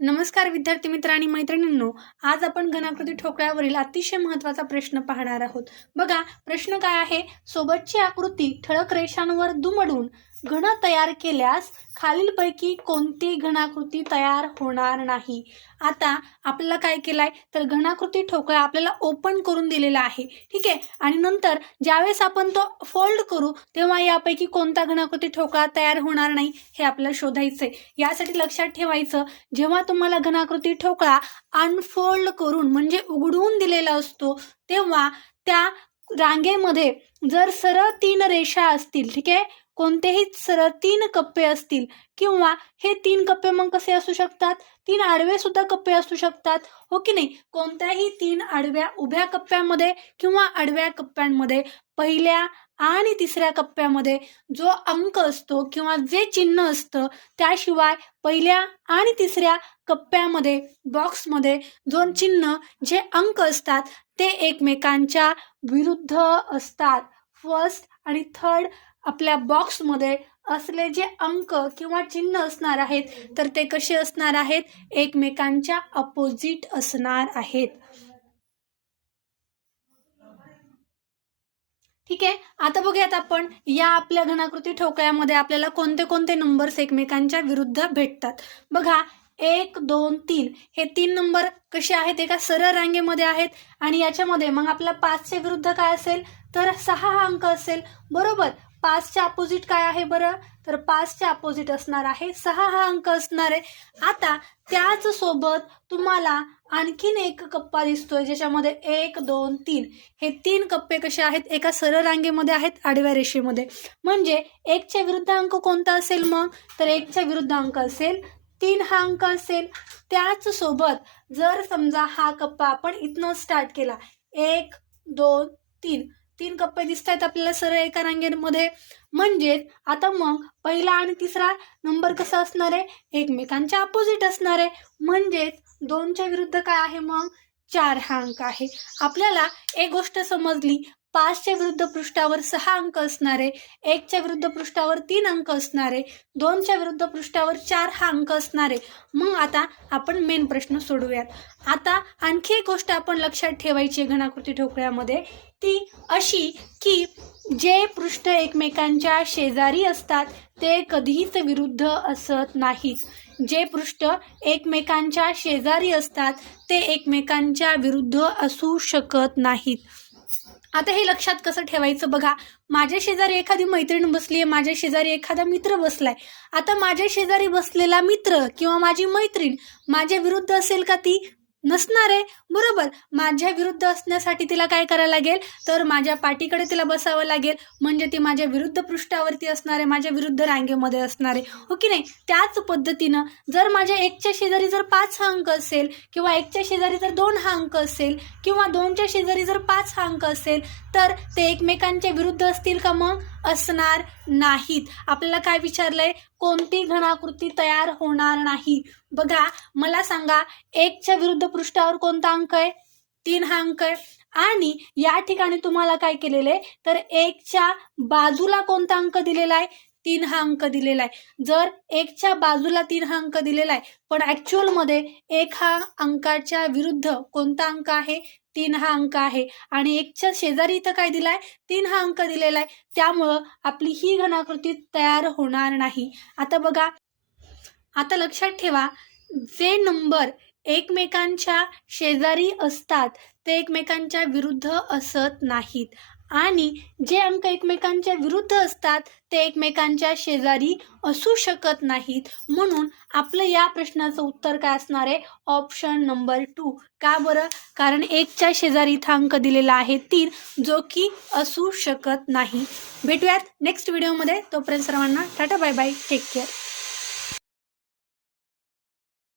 नमस्कार विद्यार्थी मित्र आणि मैत्रिणींनो. आज आपण घनाकृती ठोकळ्यावरील अतिशय महत्त्वाचा प्रश्न पाहणार आहोत. बघा, प्रश्न काय आहे? सोबतची आकृती ठळक रेषांवर दुमडून घन तयार केल्यास खालीलपैकी कोणती घनाकृती तयार होणार नाही. आता आपल्याला काय केलंय तर घनाकृती ठोकळा आपल्याला ओपन करून दिलेला आहे. ठीक आहे. आणि नंतर ज्यावेळेस आपण तो फोल्ड करू तेव्हा यापैकी कोणता घनाकृती ठोकळा तयार होणार नाही हे आपल्याला शोधायचंय. यासाठी लक्षात ठेवायचं, जेव्हा तुम्हाला घनाकृती ठोकळा अनफोल्ड करून म्हणजे उघडून दिलेला असतो तेव्हा त्या रांगेमध्ये जर सरळ 3 रेषा असतील, ठीक आहे, कोणतेही सरळ 3 कप्पे असतील किंवा हे 3 कप्पे मग कसे असू शकतात, 3 आडवे सुद्धा कप्पे असू शकतात, हो की नाही. कोणत्याही 3 आडव्या उभ्या कप्प्यामध्ये किंवा आडव्या कप्प्यांमध्ये पहिल्या आणि तिसऱ्या कप्प्यामध्ये जो अंक असतो किंवा जे चिन्ह असतं त्याशिवाय पहिल्या आणि तिसऱ्या कप्प्यामध्ये बॉक्समध्ये दोन चिन्ह जे अंक असतात ते एकमेकांच्या विरुद्ध असतात. फर्स्ट आणि थर्ड आपल्या बॉक्समध्ये असले जे अंक किंवा चिन्ह असणार आहेत तर ते कसे असणार आहेत? एकमेकांच्या अपोजिट असणार आहेत. ठीक आहे. आता बघूयात आपण या आपल्या घनाकृती ठोकळ्यामध्ये आपल्याला कोणते कोणते नंबर्स एकमेकांच्या विरुद्ध भेटतात. बघा, 1 2 3 हे 3 नंबर कसे आहेत? एका सरळ रांगेमध्ये आहेत आणि याच्यामध्ये मग आपला 5च्या विरुद्ध काय असेल तर 6 हा अंक असेल, बरोबर. 5च्या अपोजिट काय आहे बरं? तर 5च्या अपोजिट असणार आहे 6 हा अंक असणार आहे. आता त्याच सोबत तुम्हाला आणखीन एक कप्पा दिसतोय ज्याच्यामध्ये 1 2 3 हे 3 कप्पे कसे आहेत? एका सरळ रांगेमध्ये आहेत आडव्या रेषेमध्ये. म्हणजे 1च्या विरुद्ध अंक कोणता असेल मग? तर 1च्या विरुद्ध अंक असेल 3 हा अंक असेल. त्याच सोबत जर समजा हा कप्पा आपण इथनं स्टार्ट केला, 1 2 3 3 कप्पे दिसत आहेत आपल्याला सरळ एका रांगेमध्ये. म्हणजेच आता मग पहिला आणि तिसरा नंबर कसा असणार आहे? एकमेकांच्या अपोजिट असणार आहे. म्हणजेच 2च्या विरुद्ध काय आहे मग? 4 हा अंक आहे. आपल्याला एक गोष्ट समजली, 5च्या विरुद्ध पृष्ठावर 6 अंक असणारे, 1च्या विरुद्ध पृष्ठावर 3 अंक असणारे, 2च्या विरुद्ध पृष्ठावर 4 हा अंक असणारे. मग आता आपण मेन प्रश्न सोडवूयात. आता आणखी एक गोष्ट आपण लक्षात ठेवायची घनाकृती ठोकळ्यामध्ये, ती अशी की जे पृष्ठ एकमेकांच्या शेजारी असतात ते कधीच विरुद्ध असत नाहीत. जे पृष्ठ एकमेकांच्या शेजारी असतात ते एकमेकांच्या विरुद्ध असू शकत नाहीत. आता हे लक्षात कसं ठेवायचं? बघा, माझ्या शेजारी एखादी मैत्रीण बसली आहे, माझ्या शेजारी एखादा मित्र बसलाय. आता माझ्या शेजारी बसलेला मित्र किंवा माझी मैत्रीण माझ्या विरुद्ध असेल का? ती नसणार आहे, बरोबर. माझ्या विरुद्ध असण्यासाठी तिला काय करायला लागेल तर माझ्या पाठीकडे तिला बसावं लागेल. म्हणजे ती माझ्या विरुद्ध पृष्ठावरती असणार आहे, माझ्या विरुद्ध रांगेमध्ये असणार आहे, हो की नाही. त्याच पद्धतीनं जर माझ्या 1च्या शेजारी जर 5 हा अंक असेल किंवा 1च्या शेजारी जर 2 हा अंक असेल किंवा 2च्या शेजारी जर 5 हा अंक असेल तर ते एकमेकांच्या विरुद्ध असतील का? मग असणार नाहीत. आपल्याला काय विचारलंय? कोणती घनाकृती तयार होणार नाही. बघा, मला सांगा, 1च्या विरुद्ध पृष्ठावर कोणता अंक आहे? 3 हा अंक आहे. आणि या ठिकाणी तुम्हाला काय केलेलं आहे तर 1च्या बाजूला कोणता अंक दिलेला आहे? 3 हा अंक दिलेला आहे. जर 1च्या बाजूला 3 हा अंक दिलेला आहे पण ॲक्च्युअलमध्ये 1 हा अंकाच्या विरुद्ध कोणता अंक आहे? 3 हा अंक आहे. आणि 1च्या शेजारी इथं काय दिलाय? 3 हा अंक दिलेला आहे. त्यामुळं आपली ही घनाकृती तयार होणार नाही. आता बघा, आता लक्षात ठेवा, जे नंबर एकमेकांच्या शेजारी असतात ते एकमेकांच्या विरुद्ध असत नाहीत आणि जे अंक एकमेकांच्या विरुद्ध असतात ते एकमेकांच्या शेजारी असू शकत नाहीत. म्हणून आपलं या प्रश्नाचं उत्तर काय असणार आहे? Option number 2. का बरं? कारण 1च्या शेजारी इथं अंक दिलेला आहे 3, जो की असू शकत नाही. भेटूयात नेक्स्ट व्हिडिओमध्ये. तोपर्यंत सर्वांना tata bye bye, take care.